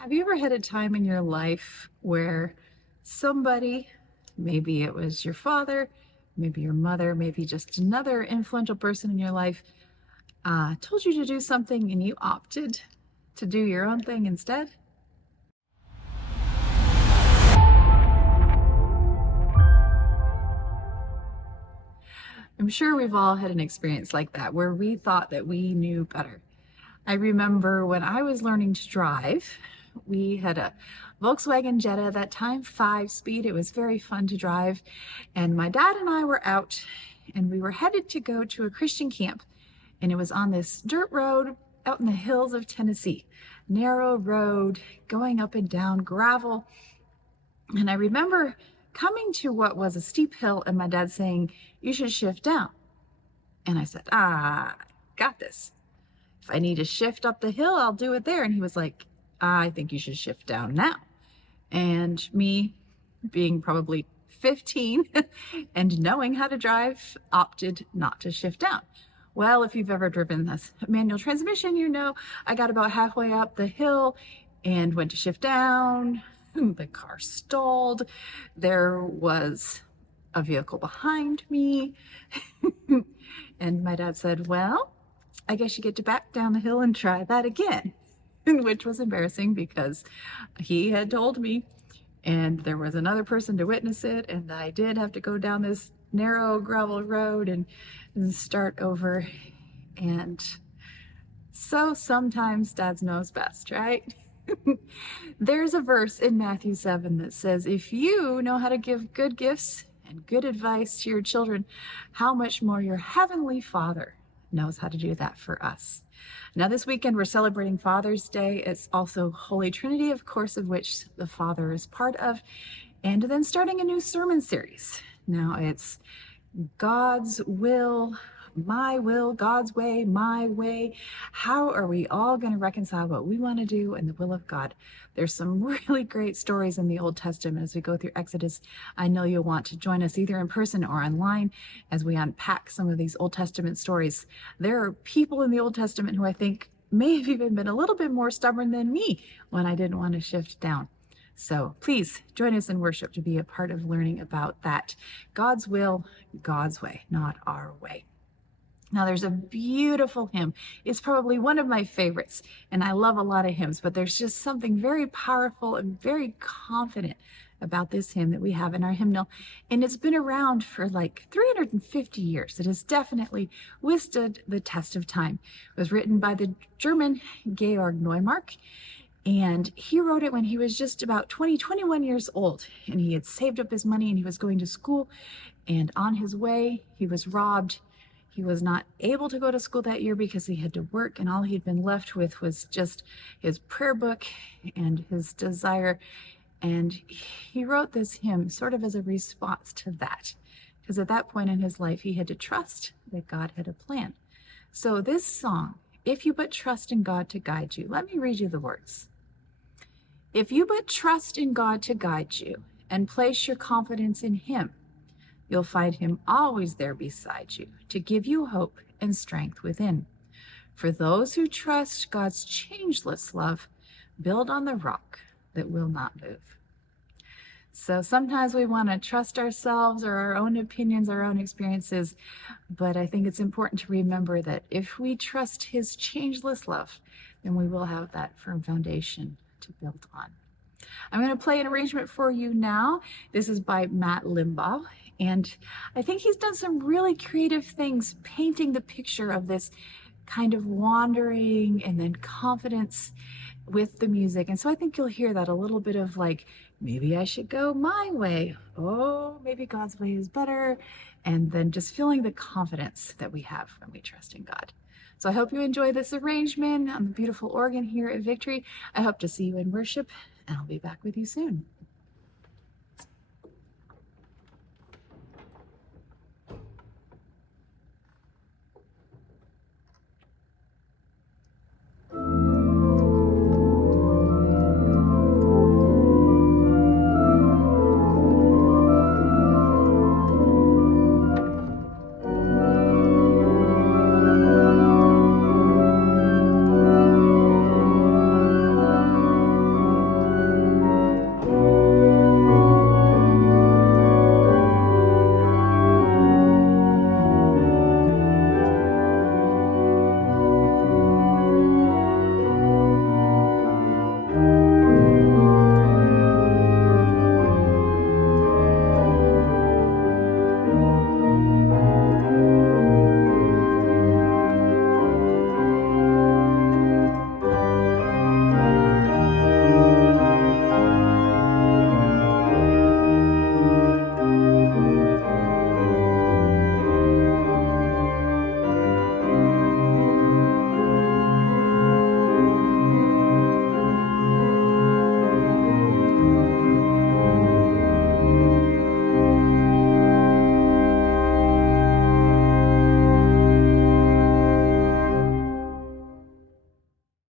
Have you ever had a time in your life where somebody, maybe it was your father, maybe your mother, maybe just another influential person in your life, told you to do something and you opted to do your own thing instead? I'm sure we've all had an experience like that where we thought that we knew better. I remember when I was learning to drive, we had a Volkswagen Jetta at that time, 5-speed. It was very fun to drive. And my dad and I were out and we were headed to go to a Christian camp. And it was on this dirt road out in the hills of Tennessee, narrow road going up and down gravel. And I remember coming to what was a steep hill and my dad saying, "You should shift down." And I said, got this. If I need to shift up the hill, I'll do it there. And he was like, "I think you should shift down now." And me, being probably 15 and knowing how to drive, opted not to shift down. Well, if you've ever driven this manual transmission, you know I got about halfway up the hill and went to shift down. The car stalled. There was a vehicle behind me. And my dad said, "Well, I guess you get to back down the hill and try that again," which was embarrassing because he had told me and there was another person to witness it. And I did have to go down this narrow gravel road and start over. And so sometimes dad knows best, right? There's a verse in Matthew 7 that says, "If you know how to give good gifts and good advice to your children, how much more your heavenly Father knows how to do that for us." Now, this weekend, we're celebrating Father's Day. It's also Holy Trinity, of course, of which the Father is part of, and then starting a new sermon series. Now, it's God's will, my will, God's way, my way. How are we all going to reconcile what we want to do and the will of God? There's some really great stories in the Old Testament as we go through Exodus. I know you'll want to join us either in person or online as we unpack some of these Old Testament stories. There are people in the Old Testament who I think may have even been a little bit more stubborn than me when I didn't want to shift down. So please join us in worship to be a part of learning about that. God's will, God's way, not our way. Now, there's a beautiful hymn. It's probably one of my favorites, and I love a lot of hymns, but there's just something very powerful and very confident about this hymn that we have in our hymnal, and it's been around for like 350 years. It has definitely withstood the test of time. It was written by the German Georg Neumark, and he wrote it when he was just about 21 years old, and he had saved up his money and he was going to school, and on his way, he was robbed. He was not able to go to school that year because he had to work, and all he'd been left with was just his prayer book and his desire. And he wrote this hymn sort of as a response to that, because at that point in his life, he had to trust that God had a plan. So this song, "If you but trust in God to guide you," let me read you the words. "If you but trust in God to guide you and place your confidence in Him, you'll find Him always there beside you to give you hope and strength within. For those who trust God's changeless love, build on the rock that will not move." So sometimes we want to trust ourselves or our own opinions, our own experiences, but I think it's important to remember that if we trust His changeless love, then we will have that firm foundation to build on. I'm going to play an arrangement for you now. This is by Matt Limbaugh, and I think he's done some really creative things painting the picture of this kind of wandering and then confidence with the music. And so I think you'll hear that a little bit of like, maybe I should go my way. Oh, maybe God's way is better. And then just feeling the confidence that we have when we trust in God. So I hope you enjoy this arrangement on the beautiful organ here at Victory. I hope to see you in worship, and I'll be back with you soon.